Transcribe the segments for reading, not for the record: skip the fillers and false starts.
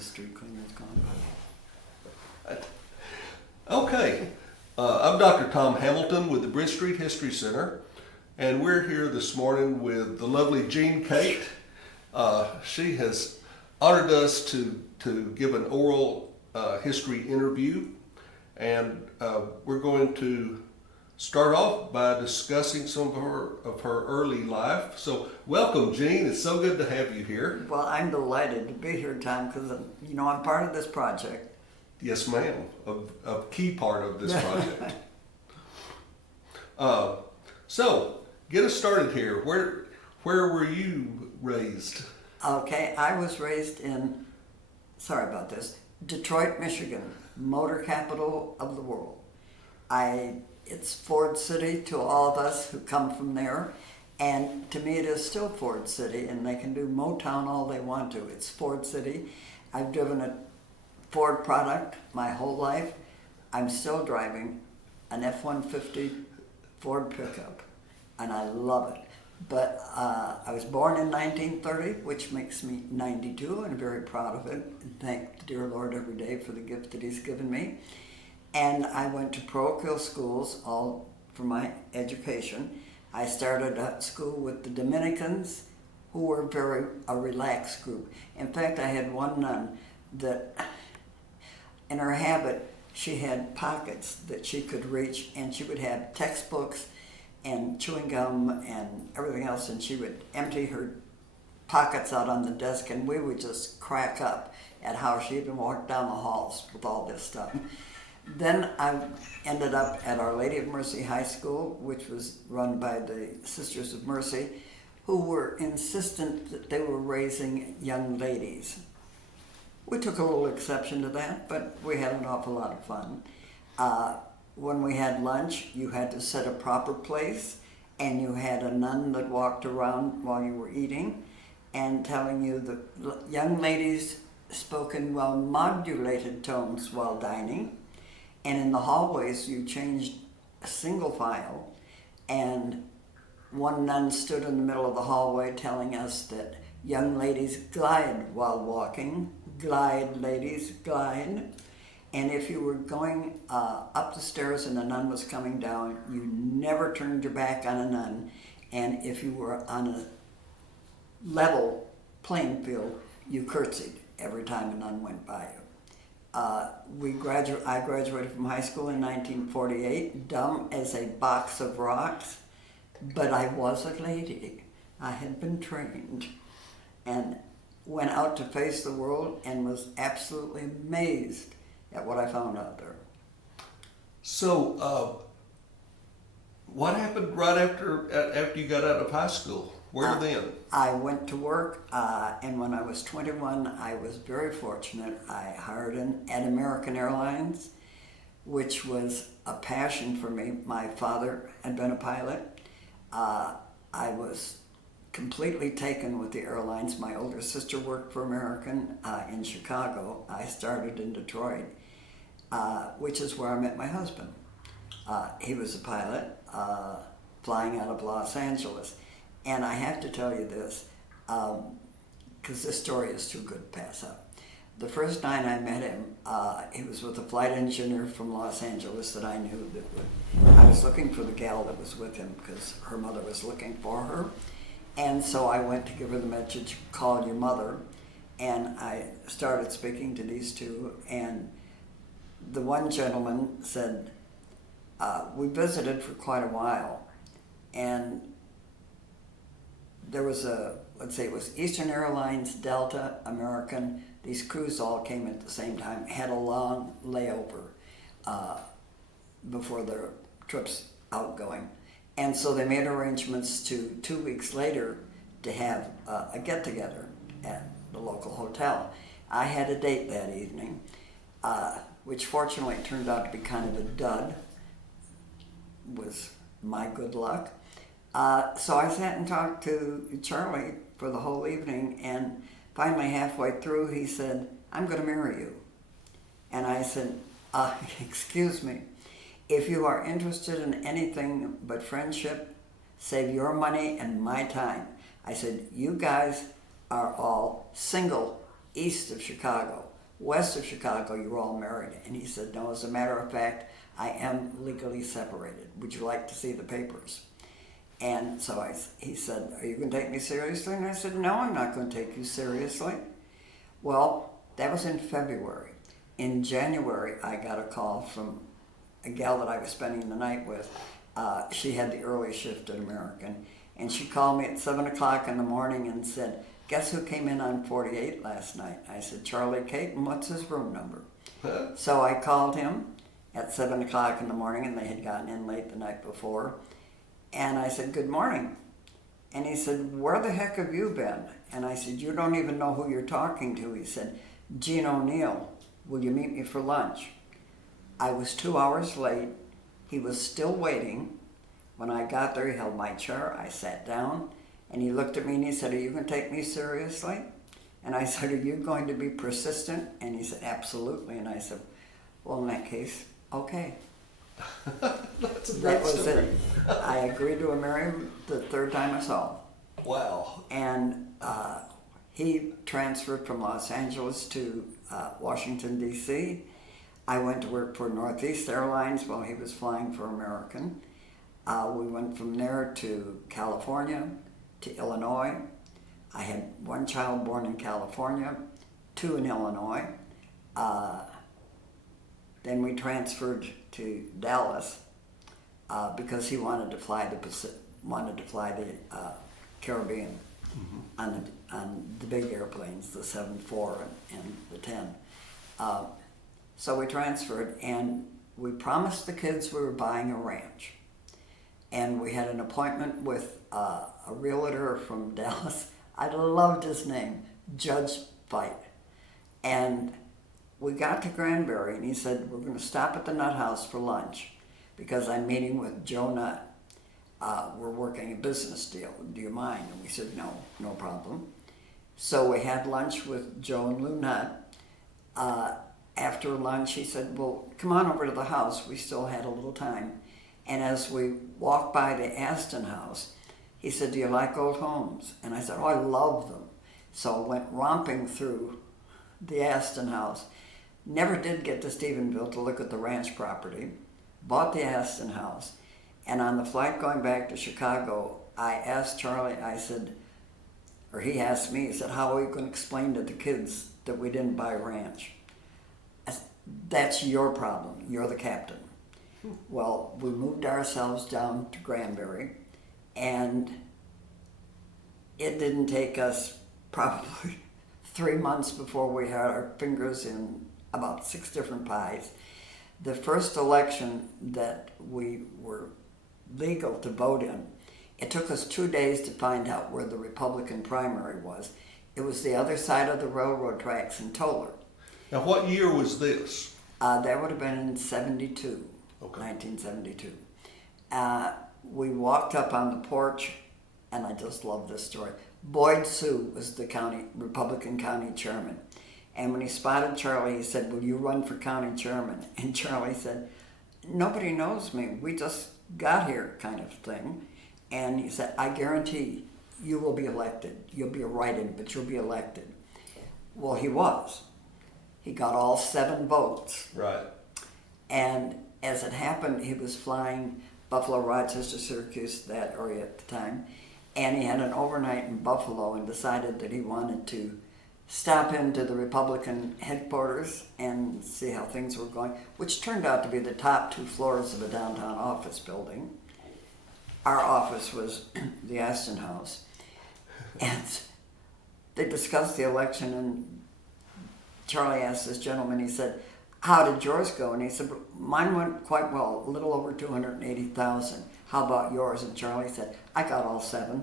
the street cleaner's gone. Okay, I'm Dr. Tom Hamilton with the Bridge Street History Center, and we're here this morning with the lovely Jean Cate. She has honored us to give an oral history interview, and we're going to start off by discussing some of her early life. So welcome, Jean. It's so good to have you here. Well, I'm delighted to be here, Tom, because I'm part of this project. Yes, ma'am. A key part of this project. So get us started here. Where were you raised? Okay, I was raised in, sorry about this, Detroit, Michigan, motor capital of the world. It's Ford City to all of us who come from there, and to me it is still Ford City, and they can do Motown all they want to. It's Ford City. I've driven a Ford product my whole life. I'm still driving an F-150 Ford pickup, and I love it. But I was born in 1930, which makes me 92, and I'm very proud of it. And thank the dear Lord every day for the gift that He's given me. And I went to parochial schools, all for my education. I started at school with the Dominicans, who were a relaxed group. In fact, I had one nun that, in her habit, she had pockets that she could reach, and she would have textbooks and chewing gum and everything else, and she would empty her pockets out on the desk, and we would just crack up at how she even walked down the halls with all this stuff. Then I ended up at Our Lady of Mercy High School, which was run by the Sisters of Mercy, who were insistent that they were raising young ladies. We took a little exception to that, but we had an awful lot of fun. When we had lunch, you had to set a proper place, and you had a nun that walked around while you were eating and telling you the young ladies spoke in well-modulated tones while dining. And in the hallways, you changed a single file, and one nun stood in the middle of the hallway telling us that young ladies glide while walking. Glide, ladies, glide. And if you were going up the stairs and a nun was coming down, you never turned your back on a nun. And if you were on a level playing field, you curtsied every time a nun went by you. I graduated from high school in 1948, dumb as a box of rocks, but I was a lady. I had been trained and went out to face the world and was absolutely amazed at what I found out there. So, what happened right after you got out of high school? Where then? I went to work, and when I was 21, I was very fortunate. I hired at American Airlines, which was a passion for me. My father had been a pilot. I was completely taken with the airlines. My older sister worked for American in Chicago. I started in Detroit, which is where I met my husband. He was a pilot flying out of Los Angeles. And I have to tell you this, because this story is too good to pass up. The first night I met him, he was with a flight engineer from Los Angeles that I knew. I was looking for the gal that was with him because her mother was looking for her. And so I went to give her the message, call your mother. And I started speaking to these two. And the one gentleman said, we visited for quite a while. And there was let's say it was Eastern Airlines, Delta, American. These crews all came at the same time, had a long layover before their trips outgoing. And so they made arrangements to 2 weeks later to have a get-together at the local hotel. I had a date that evening, which fortunately turned out to be kind of a dud. Was my good luck. So I sat and talked to Charlie for the whole evening, and finally halfway through he said, I'm going to marry you. And I said, excuse me, if you are interested in anything but friendship, save your money and my time. I said, you guys are all single east of Chicago. west of Chicago, you're all married. And he said, no, as a matter of fact, I am legally separated. Would you like to see the papers? And so he said, are you going to take me seriously? And I said, no, I'm not going to take you seriously. Well, that was in February. In January, I got a call from a gal that I was spending the night with. She had the early shift at American. And she called me at 7 o'clock in the morning and said, guess who came in on 48 last night? I said, Charlie Cate, and what's his room number? Huh? So I called him at 7 o'clock in the morning, and they had gotten in late the night before. And I said, good morning. And he said, where the heck have you been? And I said, you don't even know who you're talking to. He said, Gene O'Neill, will you meet me for lunch? I was 2 hours late. He was still waiting. When I got there, he held my chair. I sat down, and he looked at me and he said, are you going to take me seriously? And I said, are you going to be persistent? And he said, absolutely. And I said, well, in that case, okay. That's a That great was story. it. I agreed to marry him the third time I saw him. Wow. And he transferred from Los Angeles to Washington, D.C. I went to work for Northeast Airlines while he was flying for American. We went from there to California, to Illinois. I had one child born in California, two in Illinois. Then we transferred to Dallas because he wanted to fly the Caribbean on the big airplanes, the 747 and the 10. So we transferred, and we promised the kids we were buying a ranch. And we had an appointment with a realtor from Dallas. I loved his name, Judge Fight. And we got to Granbury, and he said, we're going to stop at the Nut House for lunch because I'm meeting with Joe Nutt. We're working a business deal. Do you mind? And we said, no, no problem. So we had lunch with Joe and Lou Nutt. After lunch, he said, well, come on over to the house. We still had a little time. And as we walked by the Aston House, he said, do you like old homes? And I said, oh, I love them. So I went romping through the Aston House. Never did get to Stephenville to look at the ranch property. Bought the Aston House. And on the flight going back to Chicago, I asked Charlie, I said, or he asked me, he said, how are we going to explain to the kids that we didn't buy a ranch? I said, that's your problem. You're the captain. Well, we moved ourselves down to Granbury, and it didn't take us probably 3 months before we had our fingers in about 6 different pies. The first election that we were legal to vote in, it took us 2 days to find out where the Republican primary was. It was the other side of the railroad tracks in Toller. Now, what year was this? That would have been in 72. Okay. 1972. We walked up on the porch, and I just love this story. Boyd Sue was the Republican county chairman. And when he spotted Charlie, he said, will you run for county chairman? And Charlie said, nobody knows me. We just got here, kind of thing. And he said, I guarantee you will be elected. You'll be a write-in, but you'll be elected. Well, he was. He got all 7 votes. Right. And as it happened, he was flying Buffalo, Rochester, Syracuse, that area at the time, and he had an overnight in Buffalo and decided that he wanted to stop into the Republican headquarters and see how things were going, which turned out to be the top 2 floors of a downtown office building. Our office was the Aston House, and they discussed the election, and Charlie asked this gentleman, he said, how did yours go? And he said, mine went quite well, a little over 280,000. How about yours? And Charlie said, I got all 7.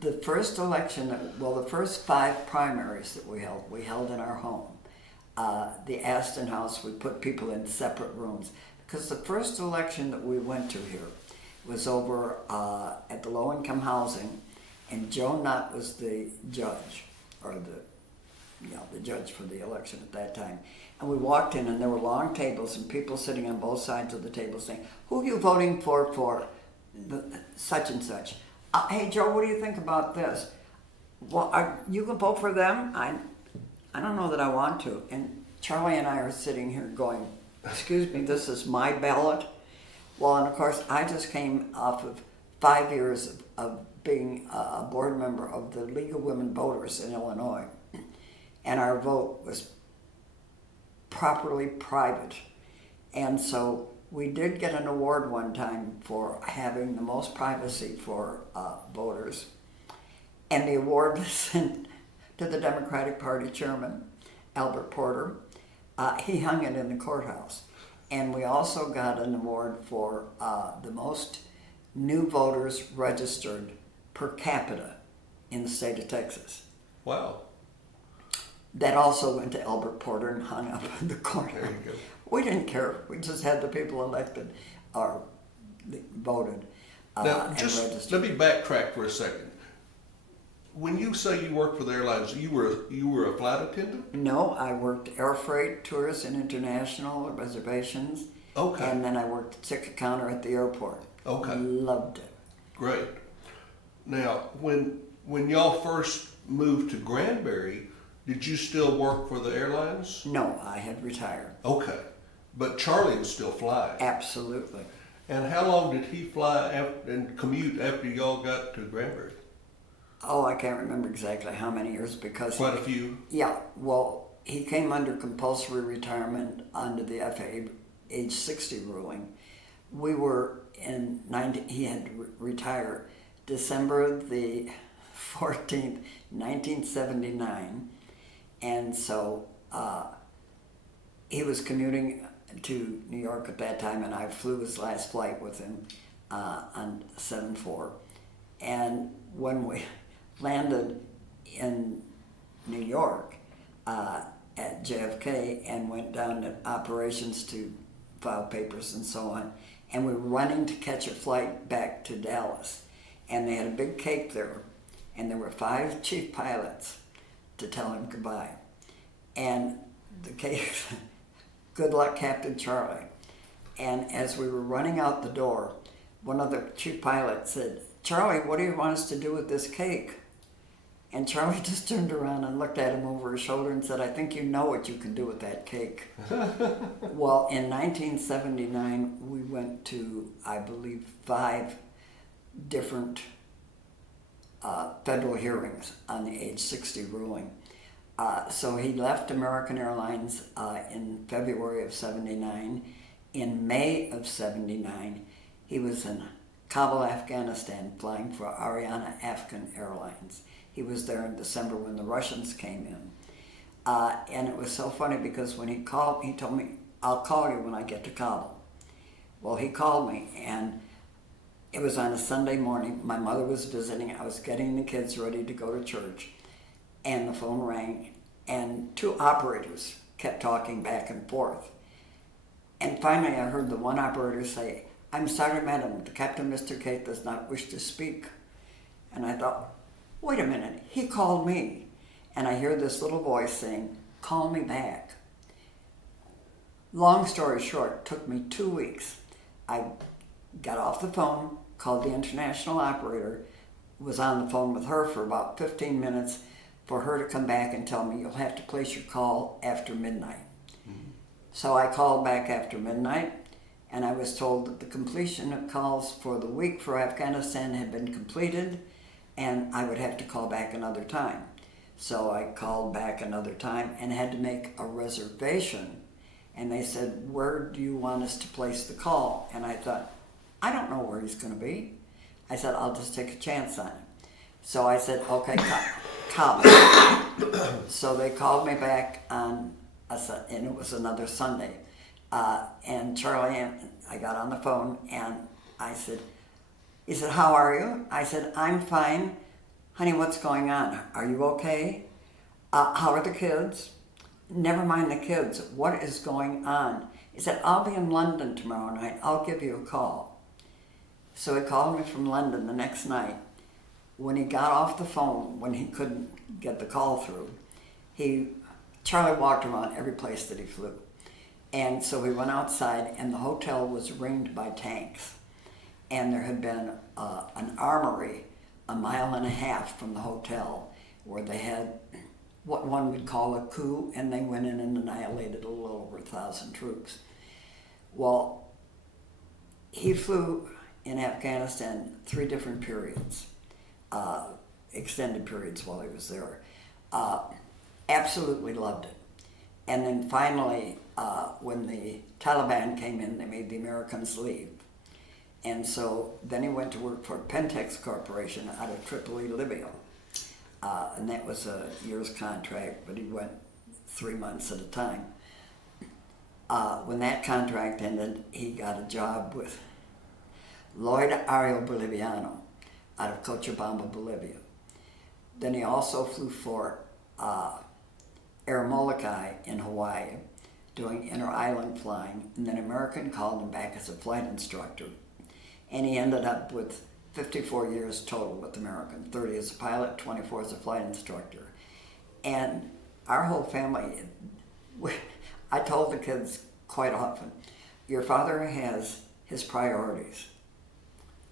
The first election, the first 5 primaries that we held in our home. The Aston House, we put people in separate rooms. Because the first election that we went to here was over at the low-income housing, and Joe Nutt was the judge, or the judge for the election at that time. And we walked in, and there were long tables and people sitting on both sides of the table saying, who are you voting for such and such? Hey, Joe, what do you think about this? Well, you can vote for them? I don't know that I want to. And Charlie and I are sitting here going, excuse me, this is my ballot. Well, and of course, I just came off of 5 years of being a board member of the League of Women Voters in Illinois. And our vote was properly private. And so we did get an award one time for having the most privacy for voters. And the award was sent to the Democratic Party chairman, Albert Porter. He hung it in the courthouse. And we also got an award for the most new voters registered per capita in the state of Texas. Wow. That also went to Albert Porter and hung up in the corner. There you go. We didn't care. We just had the people elected or voted Now, and just registered. let me backtrack for a second. When you say you worked for the airlines, you were a flight attendant? No, I worked air freight, tourist and international reservations. Okay. And then I worked ticket counter at the airport. Okay. Loved it. Great. Now, when y'all first moved to Granbury, did you still work for the airlines? No, I had retired. Okay. But Charlie was still flying. Absolutely. And how long did he fly and commute after y'all got to Granbury? Oh, I can't remember exactly how many years because Quite a few. Yeah, well, he came under compulsory retirement under the FAA age 60 ruling. We were he had retired December the 14th, 1979. And so he was commuting to New York at that time, and I flew his last flight with him on 7-4. And when we landed in New York at JFK and went down to operations to file papers and so on, and we were running to catch a flight back to Dallas, and they had a big cake there, and there were 5 chief pilots to tell him goodbye. And the cake, good luck, Captain Charlie. And as we were running out the door, one of the chief pilots said, Charlie, what do you want us to do with this cake? And Charlie just turned around and looked at him over his shoulder and said, I think you know what you can do with that cake. Well, in 1979, we went to, I believe, 5 different federal hearings on the age 60 ruling. So he left American Airlines in February of 79. In May of 79, he was in Kabul, Afghanistan, flying for American Airlines. He was there in December when the Russians came in. And it was so funny because when he called, he told me, I'll call you when I get to Kabul. Well, he called me, and it was on a Sunday morning. My mother was visiting. I was getting the kids ready to go to church, and the phone rang, and 2 operators kept talking back and forth. And finally, I heard the one operator say, I'm sorry, madam, the Captain, Mr. Cate, does not wish to speak. And I thought, wait a minute, he called me. And I hear this little voice saying, call me back. Long story short, it took me 2 weeks. I got off the phone, called the international operator, was on the phone with her for about 15 minutes for her to come back and tell me, you'll have to place your call after midnight. Mm-hmm. So I called back after midnight, and I was told that the completion of calls for the week for Afghanistan had been completed, and I would have to call back another time. So I called back another time and had to make a reservation. And they said, where do you want us to place the call? And I thought, I don't know where he's going to be. I said, I'll just take a chance on it. So I said, okay, Kabul. So they called me back on, and it was another Sunday. And Charlie, I got on the phone, and I said, he said, how are you? I said, I'm fine. Honey, what's going on? Are you okay? How are the kids? Never mind the kids. What is going on? He said, I'll be in London tomorrow night. I'll give you a call. So he called me from London the next night. When he got off the phone, when he couldn't get the call through, Charlie walked around every place that he flew. And so we went outside, and the hotel was ringed by tanks. And there had been an armory a mile and a half from the hotel where they had what one would call a coup, and they went in and annihilated a little over 1,000 troops. Well, he flew in Afghanistan 3 different periods, extended periods while he was there. Absolutely loved it. And then finally, when the Taliban came in, they made the Americans leave. And so then he went to work for Pentex Corporation out of Tripoli, Libya. And that was a year's contract, but he went 3 months at a time. When that contract ended, he got a job with Lloyd Ariel Boliviano out of Cochabamba, Bolivia. Then he also flew for Air Molokai in Hawaii, doing inter-island flying, and then American called him back as a flight instructor. And he ended up with 54 years total with American, 30 as a pilot, 24 as a flight instructor. And our whole family, I told the kids quite often, your father has his priorities.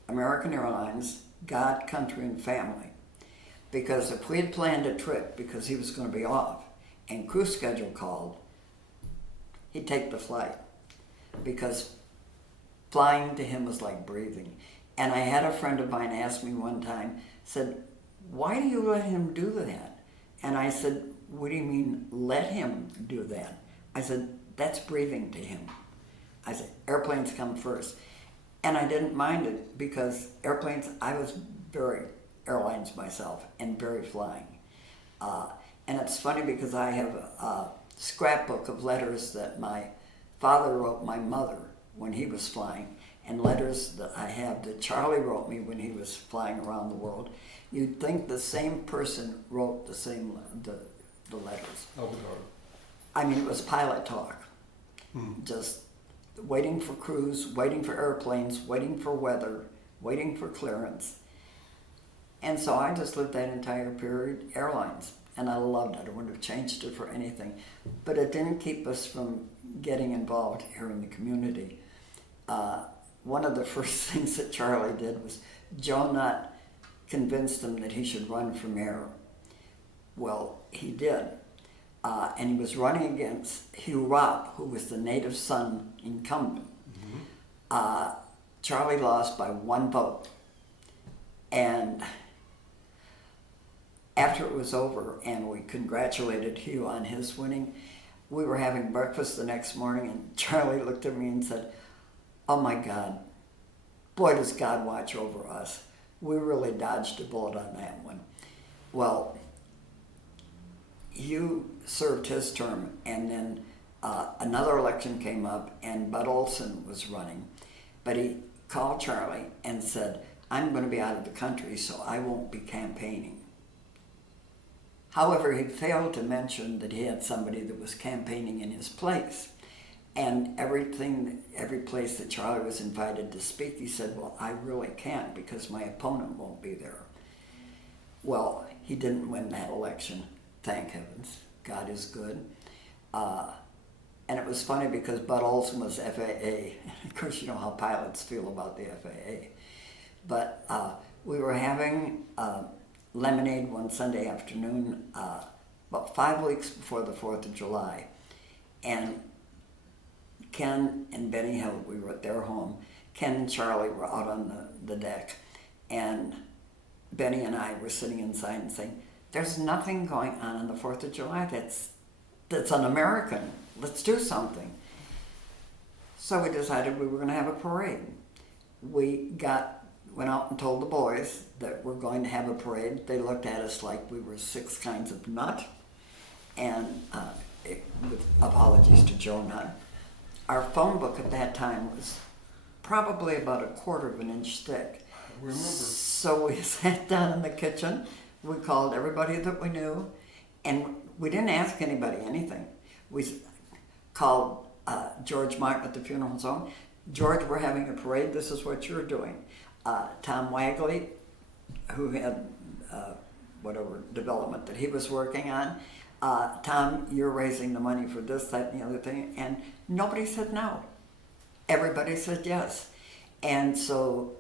American Airlines, God, country, and family. Because if we had planned a trip because he was going to be off and crew schedule called, he'd take the flight. Because flying to him was like breathing. And I had a friend of mine ask me one time, said, why do you let him do that? And I said, what do you mean, let him do that? I said, that's breathing to him. I said, airplanes come first. And I didn't mind it because airplanes, I was very airlines myself and very flying. And it's funny because I have a scrapbook of letters that my father wrote my mother when he was flying, and letters that I have that Charlie wrote me when he was flying around the world. You'd think the same person wrote the same the letters. Oh, God. I mean, it was pilot talk. Just waiting for crews, waiting for airplanes, waiting for weather, waiting for clearance. And so I just lived that entire period airlines, and I loved it. I wouldn't have changed it for anything. But it didn't keep us from getting involved here in the community. One of the first things that Charlie did was Joe Nutt convinced him that he should run for mayor. Well, he did. And he was running against Hugh Ropp, who was the native son incumbent. Charlie lost by 1 vote. And after it was over and we congratulated Hugh on his winning, we were having breakfast the next morning and Charlie looked at me and said, oh my God, boy does God watch over us. We really dodged a bullet on that one. Well, Hugh served his term, and then another election came up and Bud Olson was running. But he called Charlie and said, I'm going to be out of the country, so I won't be campaigning. However, he failed to mention that he had somebody that was campaigning in his place. And every place that Charlie was invited to speak, he said, well, I really can't because my opponent won't be there. Well, he didn't win that election, thank heavens. God is good. And it was funny because Bud Olson was FAA. Of course, you know how pilots feel about the FAA. But we were having lemonade one Sunday afternoon, about 5 weeks before the 4th of July. And Ken and Benny Hill, we were at their home. Ken and Charlie were out on the deck. And Benny and I were sitting inside and saying, there's nothing going on the 4th of July that's un-American. Let's do something. So we decided we were going to have a parade. We went out and told the boys that we're going to have a parade. They looked at us like we were 6 kinds of nut. And with apologies to Joe Nutt, our phone book at that time was probably about 1/4 of an inch thick. I remember. So we sat down in the kitchen. We called everybody that we knew, and we didn't ask anybody anything. We called George Martin at the funeral home. George, we're having a parade. This is what you're doing. Tom Wagley, who had whatever development that he was working on. Tom, you're raising the money for this, that, and the other thing. And nobody said no. Everybody said yes. And so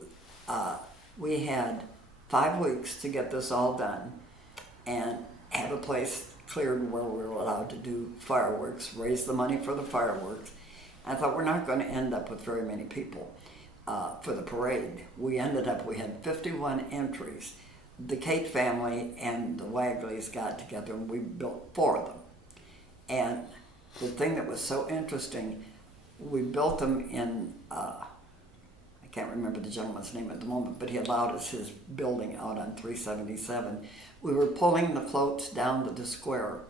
we had 5 weeks to get this all done and have a place cleared where we were allowed to do fireworks, raise the money for the fireworks. I thought we're not going to end up with very many people for the parade. We had 51 entries. The Cate family and the Wagleys got together and we built 4 of them. And the thing that was so interesting, we built them in, I can't remember the gentleman's name at the moment, but he allowed us his building out on 377. We were pulling the floats down to the square,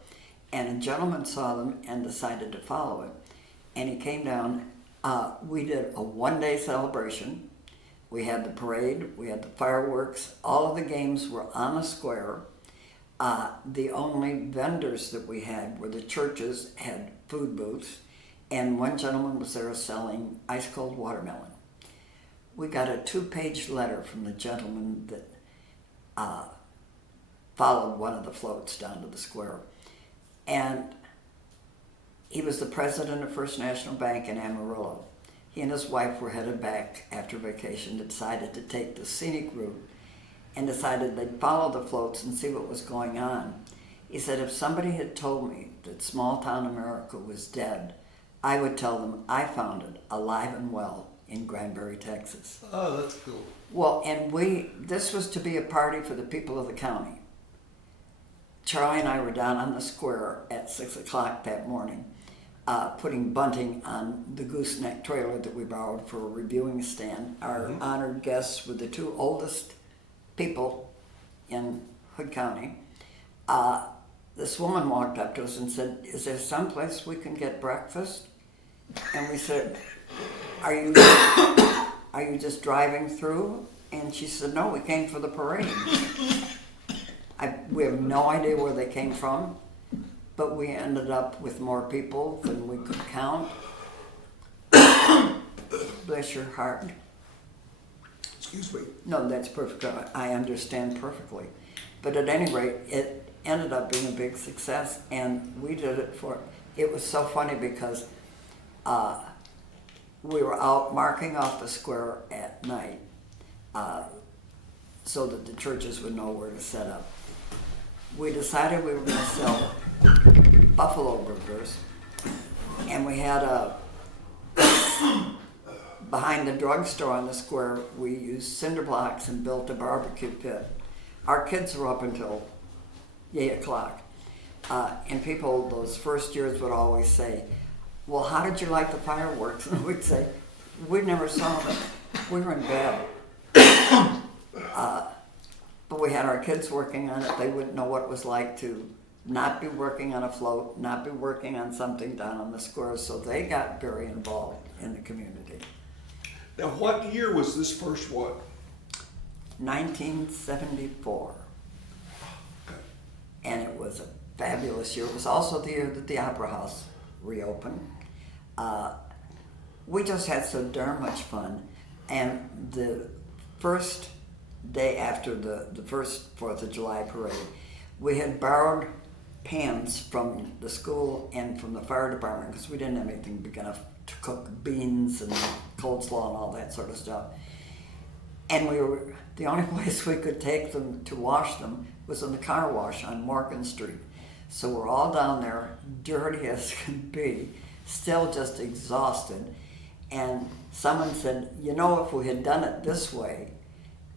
and a gentleman saw them and decided to follow it. And he came down. We did a 1-day celebration. We had the parade, we had the fireworks, all of the games were on the square. The only vendors that we had were the churches had food booths, and one gentleman was there selling ice cold watermelon. We got a 2-page letter from the gentleman that followed one of the floats down to the square. And he was the president of First National Bank in Amarillo. He and his wife were headed back after vacation, decided to take the scenic route, and decided they'd follow the floats and see what was going on. He said, if somebody had told me that small town America was dead, I would tell them I found it alive and well in Granbury, Texas. Oh, that's cool. Well, and this was to be a party for the people of the county. Charlie and I were down on the square at 6 o'clock that morning, putting bunting on the gooseneck trailer that we borrowed for a reviewing stand. Our honored guests were the 2 oldest people in Hood County. This woman walked up to us and said, is there someplace we can get breakfast? And we said, are you just driving through? And she said, no, we came for the parade. We have no idea where they came from, but we ended up with more people than we could count. Bless your heart. Excuse me. No, that's perfect. I understand perfectly. But at any rate, it ended up being a big success, and we did it it was so funny because we were out marking off the square at night so that the churches would know where to set up. We decided we were going to sell buffalo burgers, and we had behind the drugstore on the square, we used cinder blocks and built a barbecue pit. Our kids were up until 8 o'clock. And people those first years would always say, well, how did you like the fireworks? And we'd say, we never saw them. We were in bed. But we had our kids working on it. They wouldn't know what it was like to not be working on a float, not be working on something down on the square, so they got very involved in the community. Now, what year was this first one? 1974. Okay. And it was a fabulous year. It was also the year that the Opera House reopened. We just had so darn much fun. And the first day after the first 4th of July parade, we had borrowed pans from the school and from the fire department because we didn't have anything big enough to cook beans and coleslaw and all that sort of stuff. And the only place we could take them to wash them was in the car wash on Morgan Street. So we're all down there, dirty as can be, still just exhausted. And someone said, you know, if we had done it this way,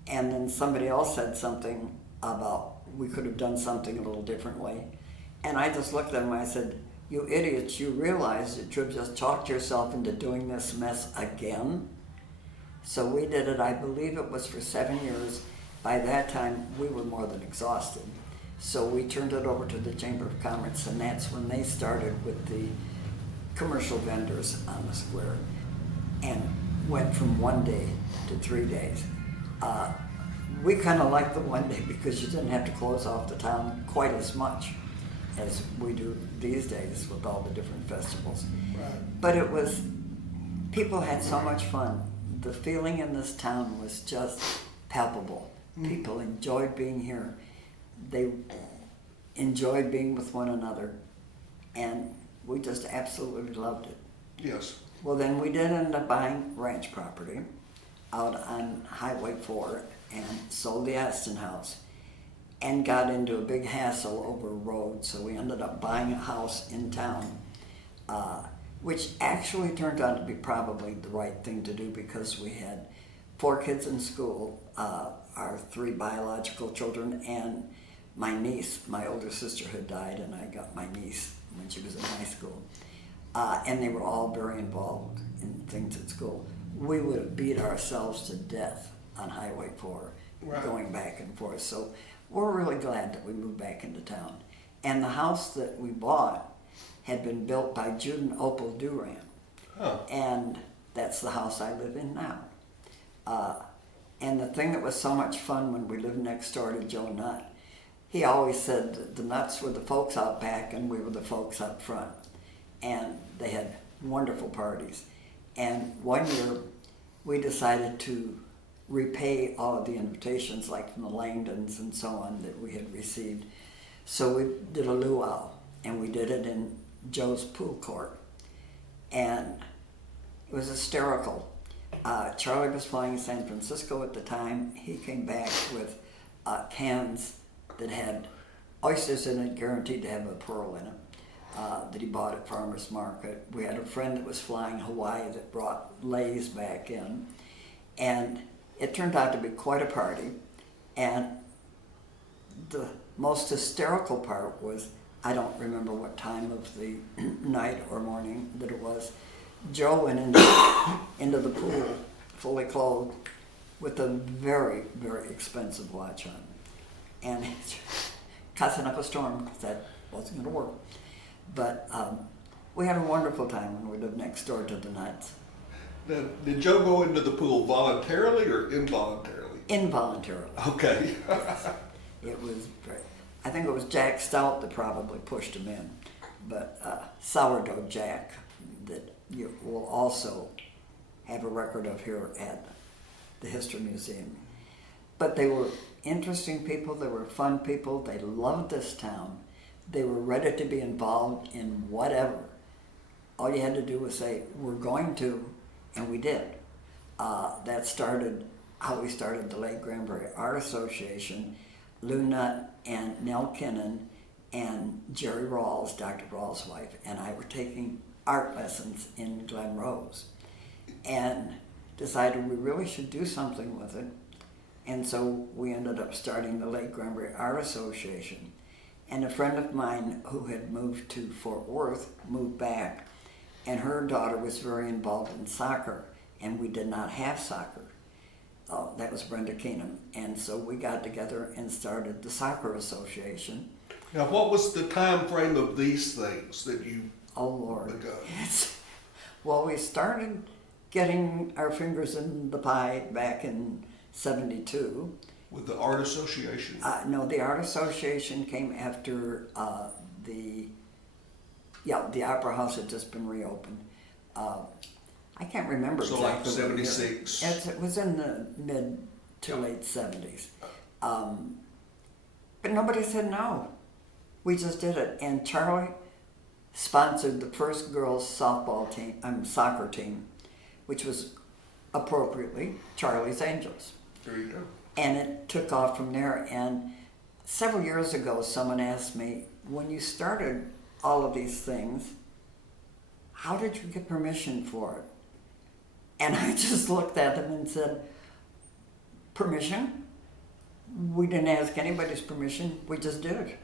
and then somebody else said something about we could have done something a little differently. And I just looked at them and I said, you idiots, you realize that you've just talked yourself into doing this mess again? So we did it, I believe it was for 7 years. By that time, we were more than exhausted. So we turned it over to the Chamber of Commerce, and that's when they started with the commercial vendors on the square and went from 1 day to 3 days. We kind of liked the 1 day because you didn't have to close off the town quite as much as we do these days with all the different festivals. Right. But people had so much fun. The feeling in this town was just palpable. People enjoyed being here. They enjoyed being with one another. And we just absolutely loved it. Yes. Well, then we did end up buying ranch property out on Highway 4 and sold the Aston House. and got into a big hassle over a road, so we ended up buying a house in town, which actually turned out to be probably the right thing to do because we had 4 kids in school, our 3 biological children, and my niece. My older sister had died, and I got my niece when she was in high school. And they were all very involved in things at school. We would have beat ourselves to death on Highway 4, Right. going back and forth. So we're really glad that we moved back into town. And the house that we bought had been built by Jude and Opal Duran. Huh. And that's the house I live in now. And the thing that was so much fun when we lived next door to Joe Nutt, he always said that the Nutts were the folks out back and we were the folks up front. And they had wonderful parties. And one year we decided to repay all of the invitations, like from the Langdons and so on, that we had received. So we did a luau, and we did it in Joe's pool court. And it was hysterical. Charlie was flying in San Francisco at the time. He came back with cans that had oysters in it, guaranteed to have a pearl in it, that he bought at Farmer's Market. We had a friend that was flying Hawaii that brought Lay's back in. And it turned out to be quite a party. And the most hysterical part was, I don't remember what time of the night or morning that it was, Joe went into the pool fully clothed with a very, very expensive watch on. And cussing up a storm because that wasn't going to work. But we had a wonderful time when we lived next door to the Nutts. Now, did Joe go into the pool voluntarily or involuntarily? Involuntarily. Okay. Yes. It was great. I think it was Jack Stout that probably pushed him in, but Sourdough Jack, that you will also have a record of here at the History Museum. But they were interesting people, they were fun people, they loved this town, they were ready to be involved in whatever. All you had to do was say, we're going to, and we did. That started how we started the Lake Granbury Art Association. Lou Nutt and Nell Kinnan and Jerry Rawls, Dr. Rawls' wife, and I were taking art lessons in Glen Rose and decided we really should do something with it. And so we ended up starting the Lake Granbury Art Association. And a friend of mine who had moved to Fort Worth moved back, and her daughter was very involved in soccer, and we did not have soccer. That was Brenda Keenum. And so we got together and started the Soccer Association. Now, what was the time frame of these things that you Oh, Lord. begun? Well, we started getting our fingers in the pie back in 72. With the Art Association? No, the Art Association came after the Opera House had just been reopened. I can't remember So like exactly. what year. 76? It was in the mid to late 70s. But nobody said no. We just did it. And Charlie sponsored the first girls soccer team, which was appropriately Charlie's Angels. There you go. And it took off from there. And several years ago, someone asked me, when you started all of these things, how did you get permission for it? And I just looked at them and said, permission? We didn't ask anybody's permission, we just did it.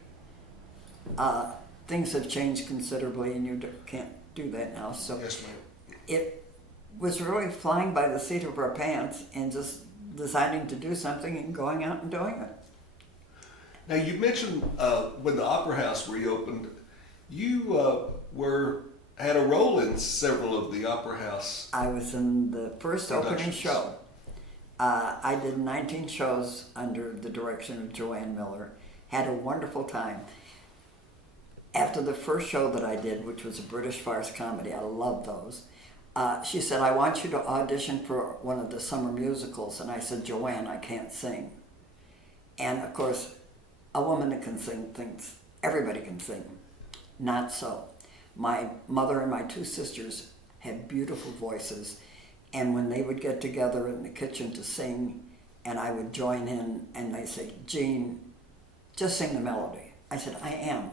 Things have changed considerably and you can't do that now. So Yes, ma'am. it was really flying by the seat of our pants and just deciding to do something and going out and doing it. Now, you mentioned when the Opera House reopened, you had a role in several of the Opera House. I was in the first opening Productions. show. I did 19 shows under the direction of Joanne Miller. Had a wonderful time. After the first show that I did, which was a British farce comedy, I love those, she said, I want you to audition for one of the summer musicals. And I said, Joanne, I can't sing. And of course, a woman that can sing thinks everybody can sing. Not so. My mother and my 2 sisters had beautiful voices, and when they would get together in the kitchen to sing, and I would join in, and they say, Jean, just sing the melody. I said, I am.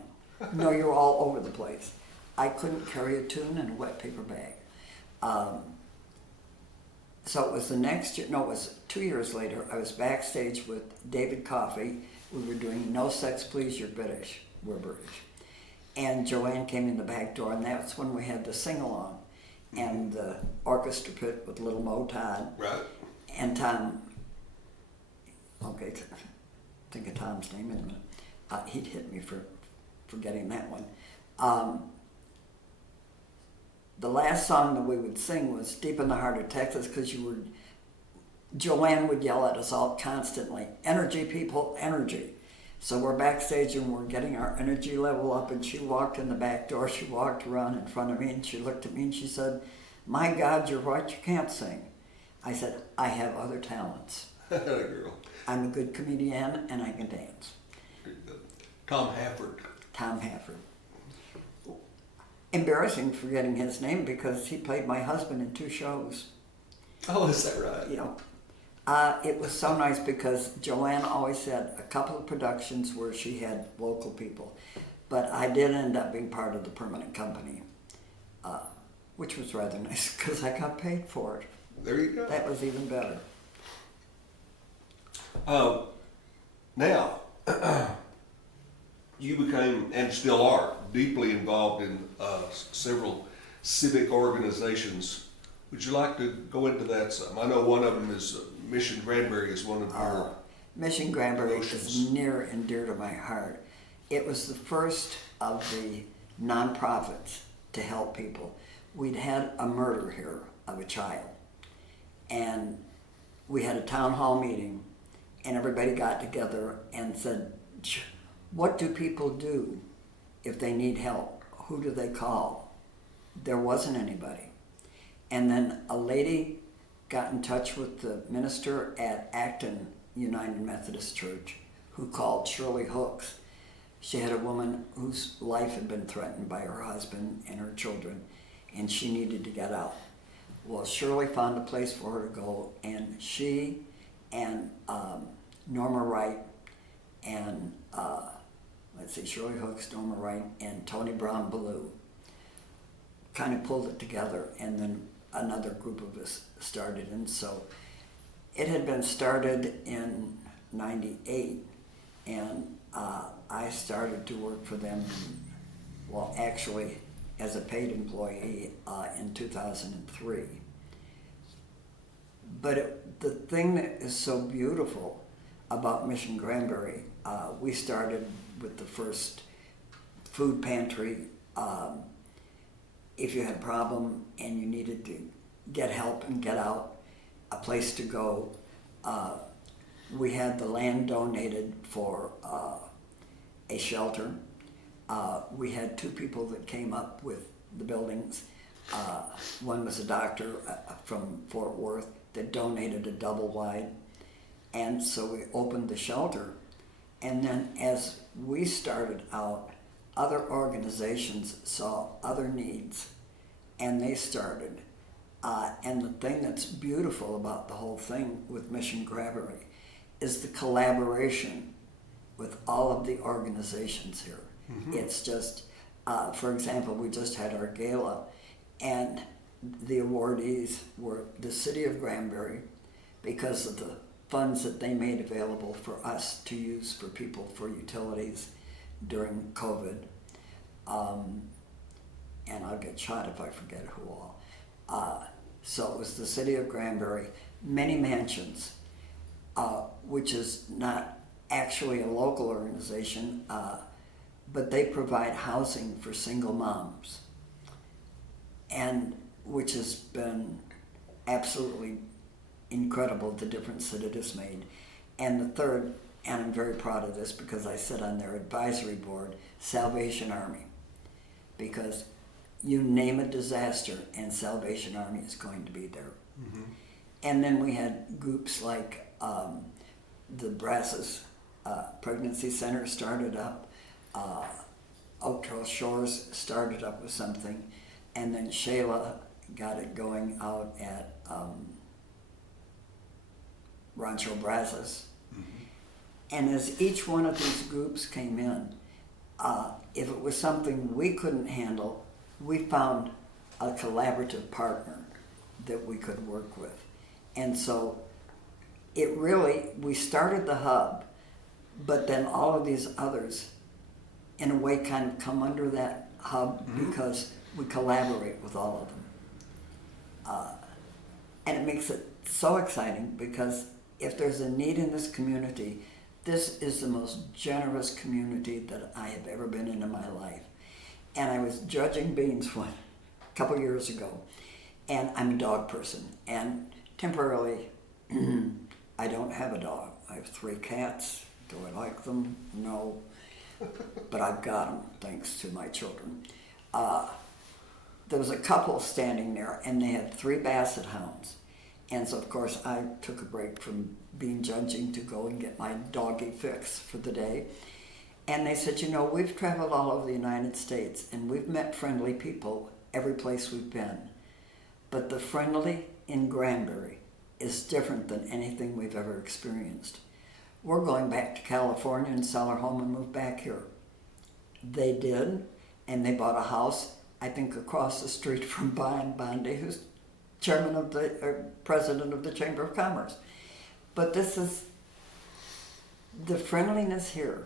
No, you're all over the place. I couldn't carry a tune in a wet paper bag. So it was the next year, no, it was 2 years later, I was backstage with David Coffey. We were doing No Sex Please, You're British. We're British. And Joanne came in the back door, and that's when we had the sing-along. And the orchestra pit with Little Mo Todd. Right. And Tom, okay, think of Tom's name in a minute. He'd hit me for forgetting that one. The last song that we would sing was Deep in the Heart of Texas, because Joanne would yell at us all constantly, energy people, energy. So we're backstage and we're getting our energy level up, and she walked in the back door, she walked around in front of me and she looked at me and she said, my God, you're right, you can't sing. I said, I have other talents. Girl. I'm a good comedian and I can dance. Tom Hafford. Tom Hafford. Embarrassing forgetting his name because he played my husband in 2 shows. Oh, is that right? You know, it was so nice because Joanne always said a couple of productions where she had local people, but I did end up being part of the permanent company, which was rather nice because I got paid for it. There you go. That was even better. Now, you became, and still are, deeply involved in several civic organizations. Would you like to go into that some? I know one of them is Mission Granbury is one of your Mission Granbury promotions. is near and dear to my heart. It was the first of the nonprofits to help people. We'd had a murder here of a child, and we had a town hall meeting, and everybody got together and said, what do people do if they need help? Who do they call? There wasn't anybody. And then a lady got in touch with the minister at Acton United Methodist Church, who called Shirley Hooks. She had a woman whose life had been threatened by her husband and her children, and she needed to get out. Well, Shirley found a place for her to go, and she and Norma Wright and Shirley Hooks, Norma Wright, and Tony Brown Ballou kind of pulled it together, and then another group of us started. And so it had been started in '98, and I started to work for them, well, actually as a paid employee in 2003. But the thing that is so beautiful about Mission Granbury, we started with the first food pantry. If you had a problem and you needed to get help and get out, a place to go, we had the land donated for a shelter. We had 2 people that came up with the buildings. One was a doctor from Fort Worth that donated a double wide. And so we opened the shelter. And then as we started out, other organizations saw other needs, and they started. And the thing that's beautiful about the whole thing with Mission Granbury is the collaboration with all of the organizations here. Mm-hmm. It's just, for example, we just had our gala, and the awardees were the City of Granbury because of the funds that they made available for us to use for people for utilities during COVID. And I'll get shot if I forget who all. So it was the City of Granbury, Many Mansions, which is not actually a local organization, but they provide housing for single moms, and which has been absolutely incredible, the difference that it has made. And the third, and I'm very proud of this because I sit on their advisory board, Salvation Army, because you name a disaster and Salvation Army is going to be there. Mm-hmm. And then we had groups like the Brazos Pregnancy Center started up, Oak Trail Shores started up with something, and then Shayla got it going out at Rancho Brazos. Mm-hmm. And as each one of these groups came in, if it was something we couldn't handle, we found a collaborative partner that we could work with. And so it really, we started the hub, but then all of these others, in a way, kind of come under that hub because we collaborate with all of them. And it makes it so exciting because if there's a need in this community, this is the most generous community that I have ever been in my life. And I was judging beans a couple years ago, and I'm a dog person, and temporarily I don't have a dog. I have 3 cats. Do I like them? No. But I've got them, thanks to my children. There was a couple standing there, and they had 3 basset hounds. And so, of course, I took a break from being judging to go and get my doggy fix for the day. And they said, you know, we've traveled all over the United States, and we've met friendly people every place we've been. But the friendly in Granbury is different than anything we've ever experienced. We're going back to California and sell our home and move back here. They did, and they bought a house, I think, across the street from Brian Bondi, who's chairman of president of the Chamber of Commerce. But this is the friendliness here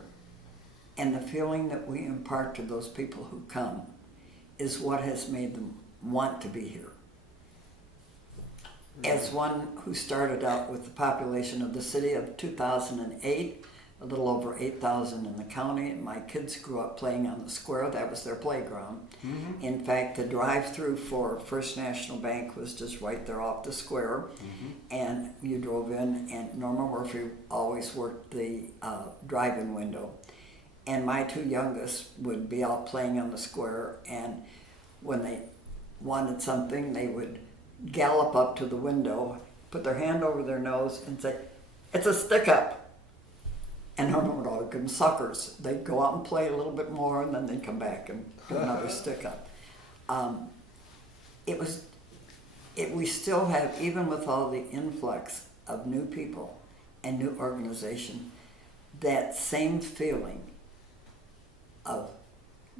and the feeling that we impart to those people who come is what has made them want to be here. As one who started out with the population of the city of 2008, a little over 8,000 in the county, and my kids grew up playing on the square. That was their playground. Mm-hmm. In fact, the drive-through for First National Bank was just right there off the square. Mm-hmm. And you drove in, and Norma Murphy always worked the drive-in window. And my 2 youngest would be out playing on the square, and when they wanted something, they would gallop up to the window, put their hand over their nose, and say, "It's a stick-up." And Norma would always give them suckers. They'd go out and play a little bit more, and then they'd come back and do another stick-up. We still have, even with all the influx of new people and new organization, that same feeling of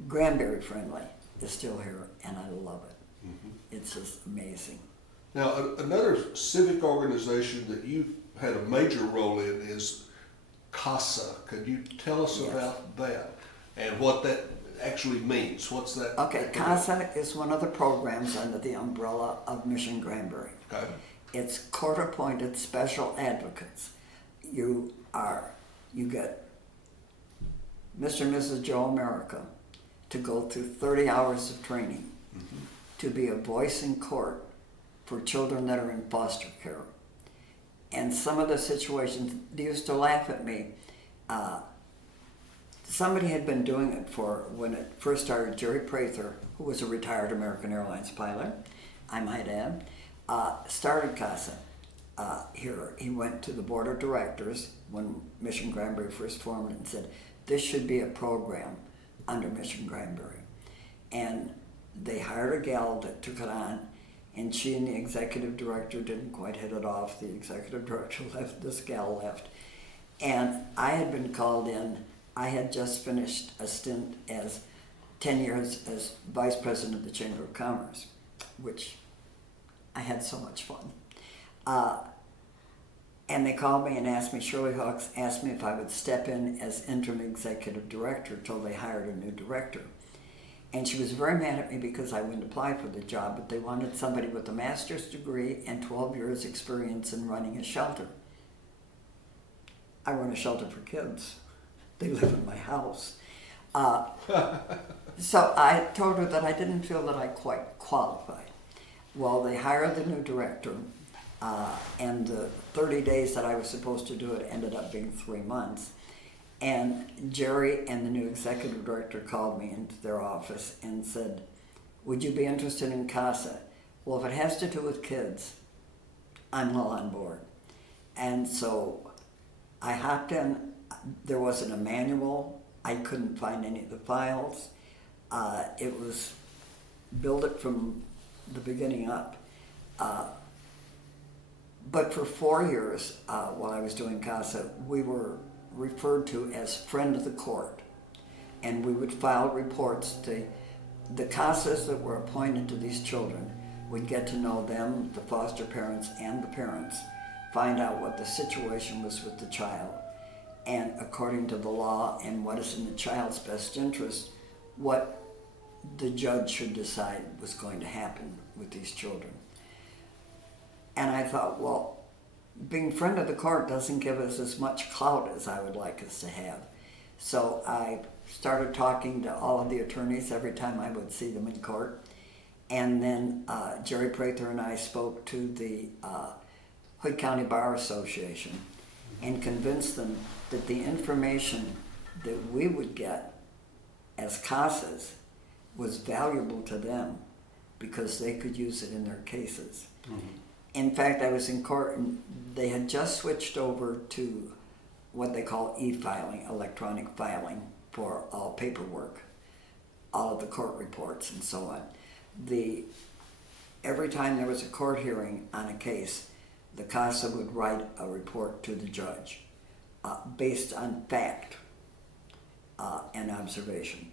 Granbury friendly is still here, and I love it. Mm-hmm. It's just amazing. Now, another civic organization that you've had a major role in is CASA. Could you tell us about that and what that actually means? What's that? Okay, CASA is one of the programs under the umbrella of Mission Granbury. Okay. It's court-appointed special advocates. You get Mr. and Mrs. Joe America to go through 30 hours of training to be a voice in court for children that are in foster care. And some of the situations, they used to laugh at me. Somebody had been doing it for, when it first started, Jerry Prather, who was a retired American Airlines pilot, I might add, started CASA here. He went to the board of directors when Mission Granbury first formed and said, this should be a program under Mission Granbury. And they hired a gal that took it on, and she and the executive director didn't quite hit it off. The executive director left, this gal left. And I had been called in. I had just finished a stint as 10 years as vice president of the Chamber of Commerce, which I had so much fun. And they called me and asked me, Shirley Hawks asked me if I would step in as interim executive director till they hired a new director. And she was very mad at me because I wouldn't apply for the job, but they wanted somebody with a master's degree and 12 years experience in running a shelter. I run a shelter for kids. They live in my house. So I told her that I didn't feel that I quite qualified. Well, they hired the new director, and the 30 days that I was supposed to do it ended up being 3 months. And Jerry and the new executive director called me into their office and said, would you be interested in CASA? Well, if it has to do with kids, I'm well on board. And so I hopped in. There wasn't a manual. I couldn't find any of the files. It was build it from the beginning up. But for 4 years, while I was doing CASA, we were referred to as friend of the court. And we would file reports to the CASAs that were appointed to these children. We'd get to know them, the foster parents and the parents, find out what the situation was with the child, and according to the law and what is in the child's best interest, what the judge should decide was going to happen with these children. And I thought, well, being friend of the court doesn't give us as much clout as I would like us to have. So I started talking to all of the attorneys every time I would see them in court. And then Jerry Prather and I spoke to the Hood County Bar Association and convinced them that the information that we would get as CASAs was valuable to them because they could use it in their cases. Mm-hmm. In fact, I was in court and they had just switched over to what they call e-filing, electronic filing for all paperwork, all of the court reports and so on. Every time there was a court hearing on a case, the CASA would write a report to the judge based on fact and observation.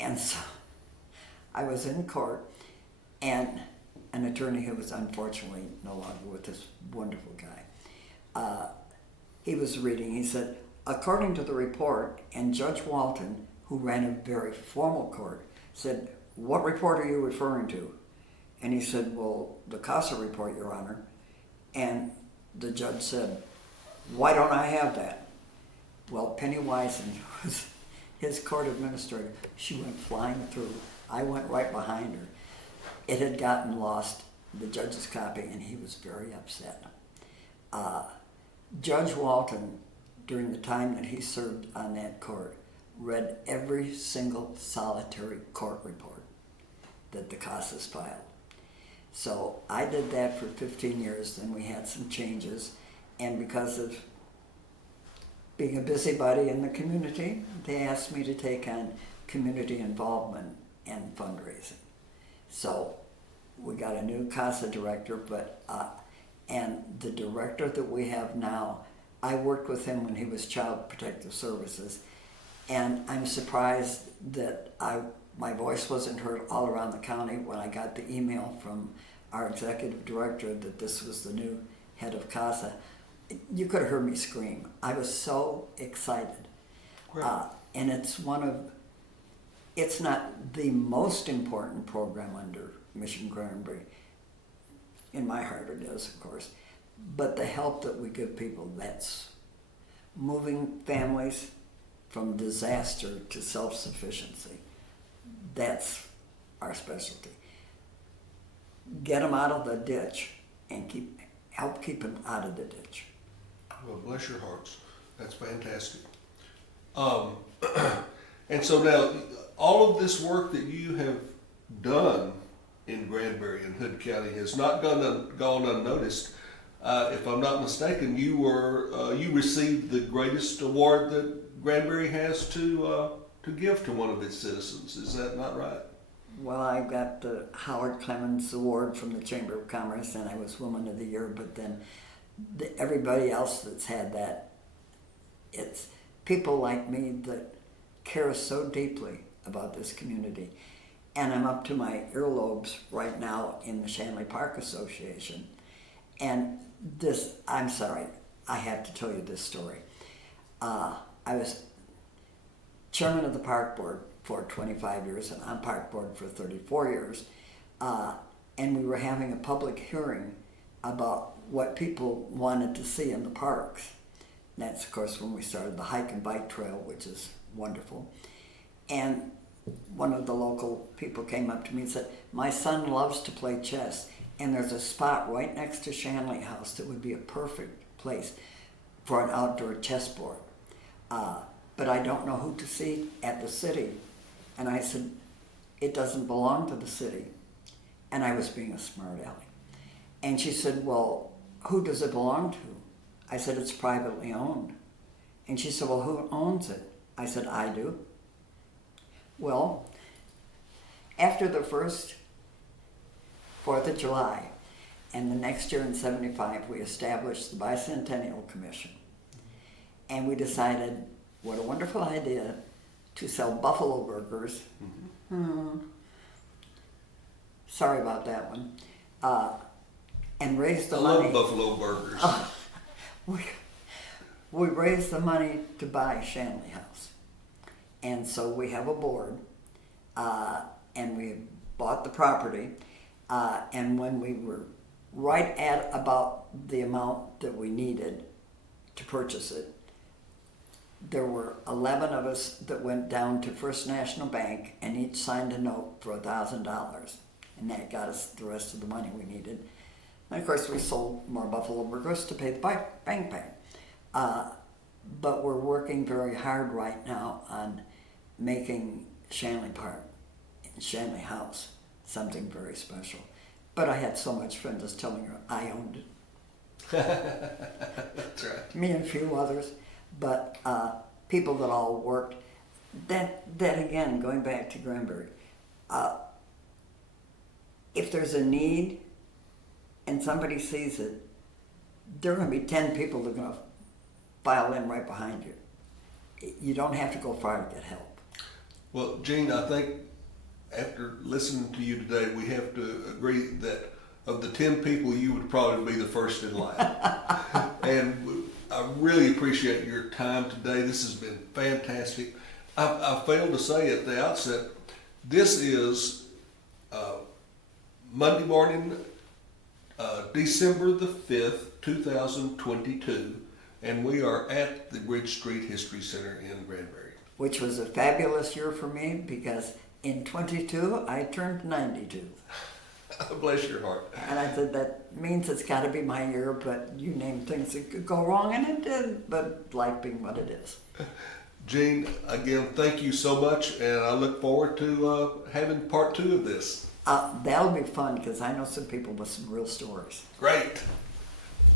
And so I was in court, and an attorney who was unfortunately no longer with this wonderful guy, he was reading, he said, according to the report, and Judge Walton, who ran a very formal court, said, what report are you referring to? And he said, well, the CASA report, Your Honor. And the judge said, why don't I have that? Well, Penny Wisen was his court administrator. She went flying through. I went right behind her. It had gotten lost, the judge's copy, and he was very upset. Judge Walton, during the time that he served on that court, read every single solitary court report that the CASAs filed. So I did that for 15 years, then we had some changes, and because of being a busybody in the community, they asked me to take on community involvement and fundraising. So we got a new CASA director, and the director that we have now, I worked with him when he was Child Protective Services, and I'm surprised that my voice wasn't heard all around the county when I got the email from our executive director that this was the new head of CASA. You could have heard me scream. I was so excited. And it's not the most important program under Mission Granbury. In my heart it is, of course. But the help that we give people, that's moving families from disaster to self-sufficiency. That's our specialty. Get them out of the ditch and help keep them out of the ditch. Well, bless your hearts. That's fantastic. And so now, all of this work that you have done in Granbury and Hood County has not gone unnoticed. If I'm not mistaken, you received the greatest award that Granbury has to give to one of its citizens. Is that not right? Well, I got the Howard Clemens Award from the Chamber of Commerce, and I was Woman of the Year, but then everybody else that's had that, it's people like me that care so deeply about this community. And I'm up to my earlobes right now in the Shanley Park Association. And I'm sorry, I have to tell you this story. I was chairman of the park board for 25 years and on park board for 34 years. And we were having a public hearing about what people wanted to see in the parks. And that's, of course, when we started the hike and bike trail, which is wonderful. And one of the local people came up to me and said, my son loves to play chess, and there's a spot right next to Shanley House that would be a perfect place for an outdoor chessboard. But I don't know who to see at the city. And I said, it doesn't belong to the city. And I was being a smart aleck. And she said, well, who does it belong to? I said, it's privately owned. And she said, well, who owns it? I said, I do. Well, after the first 4th of July, and the next year in '75, we established the Bicentennial Commission. and we decided, what a wonderful idea, to sell buffalo burgers. Sorry about that one. And raise the I money. love buffalo burgers. We raised the money to buy Shanley House. And so we have a board, and we bought the property, and when we were right at about the amount that we needed to purchase it, there were 11 of us that went down to First National Bank and each signed a note for $1,000. And that got us the rest of the money we needed. And of course we sold more buffalo burgers to pay the bank back. But we're working very hard right now on making Shanley Park and Shanley House something very special. But I had so much fun just telling her I owned it. That's right. Me and a few others, but people that all worked. That again, going back to Granbury, if there's a need and somebody sees it, there are going to be 10 people that are going to file in right behind you. You don't have to go far to get help. Well, Jean, I think after listening to you today, we have to agree that of the 10 people, you would probably be the first in line. And I really appreciate your time today. This has been fantastic. I failed to say at the outset, this is Monday morning, December the 5th, 2022, and we are at the Bridge Street History Center in Granbury. Which was a fabulous year for me because in 22 I turned 92. Bless your heart. And I said, that means it's got to be my year, but you name things that could go wrong, and it did, but life being what it is. Jean, again, thank you so much, and I look forward to having part 2 of this. That'll be fun because I know some people with some real stories. Great.